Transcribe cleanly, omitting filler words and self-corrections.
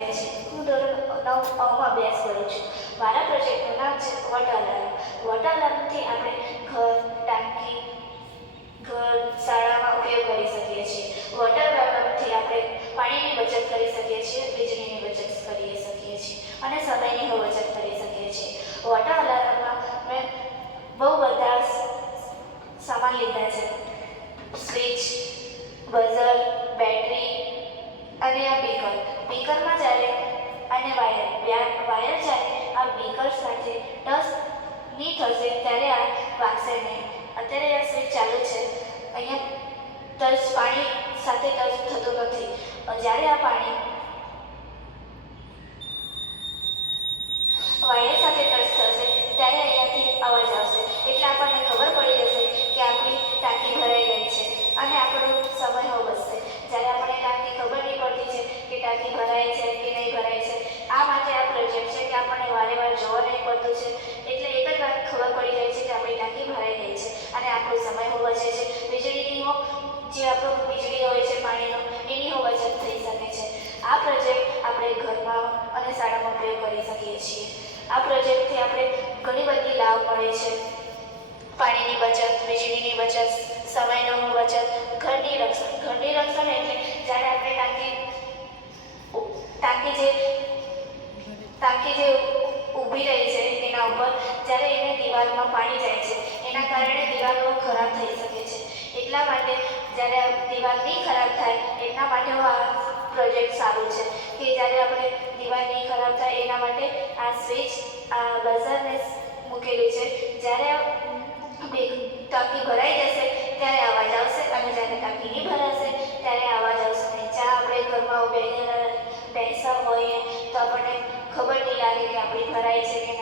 હું ધોરણ 9માં અભ્યાસ કરું છું. મારા પ્રોજેક્ટનું નામ છે વોટર અલાર્મ. વોટર અલાર્મથી આપણે ઘર, ટાંકી, શાળામાં ઉપયોગ કરી શકીએ છીએ. વોટર અલાર્મથી આપણે પાણીની બચત કરી શકીએ છીએ, વીજળીની બચત કરી શકીએ છીએ અને સમયની બચત કરી શકીએ છીએ. વોટર અલાર્મમાં મેં બહુ બધા સામાન લીધા છે. સ્વિચ, બઝર, બેટરી અને આ બીકરમાં જ્યારે અને વાયર જ્યારે આ બીકર સાથે ટચ નહીં થશે ત્યારે આ વાગશે નહીં. અત્યારે આ સ્વિચ ચાલુ છે, અહીંયા પાણી સાથે ટચ થતું નથી. જ્યારે આ પાણી વાયર સાથે ટચ થશે ત્યારે અહીંયાથી અવાજ આવશે, એટલે આપણને ખબર પડી જશે કે આપણી ટાંકી ભરાઈ ગઈ છે અને આપણો સમય બચશે. જ્યારે આપણને ટાંકી ખબર નહીં પડતી છે કે ટાંકી ભરાય છે કે નહીં ભરાય છે, આ માટે આ પ્રોજેક્ટ છે કે આપણને વારે વાર જોવા નહીં પડતું છે, એટલે એક જ વાત ખબર પડી જાય છે કે આપણી ટાંકી ભરાઈ ગઈ છે અને આપણો સમય બચે છે. વીજળીની જે આપણો વીજળી હોય છે પાણીનો, એની બચત થઈ શકે છે. આ પ્રોજેક્ટ આપણે ઘરમાં અને શાળામાં પ્રયોગ કરી શકીએ છીએ. આ પ્રોજેક્ટથી આપણે ઘણી બધી લાભ મળે છે. પાણીની બચત, વીજળીની બચત, સમયનો બચત, ઘરની રક્ષણ એટલે જ્યારે આપણે ટાંકી જે ઊભી રહી છે એના ઉપર, જ્યારે એને દિવાલમાં પાણી જાય છે એના કારણે દિવાલો ખરાબ થઈ શકે છે. એટલા માટે જ્યારે દિવાલ નહીં ખરાબ થાય એના માટે આ પ્રોજેક્ટ સારું છે કે જ્યારે આપણે દિવાલ નહીં ખરાબ થાય એના માટે આ સ્વિચ, આ બઝરને મૂકેલું છે. જ્યારે ટાંકી ભરાઈ જશે ત્યારે અવાજ આવશે અને જ્યારે ટાંકી નહીં ભરાશે ત્યારે અવાજ આવશે નહીં. જ્યાં આપણે ઘરમાં બેસા હોઈએ તો આપણને ખબર નહીં લાગે કે આપણી ભરાઈ છે કે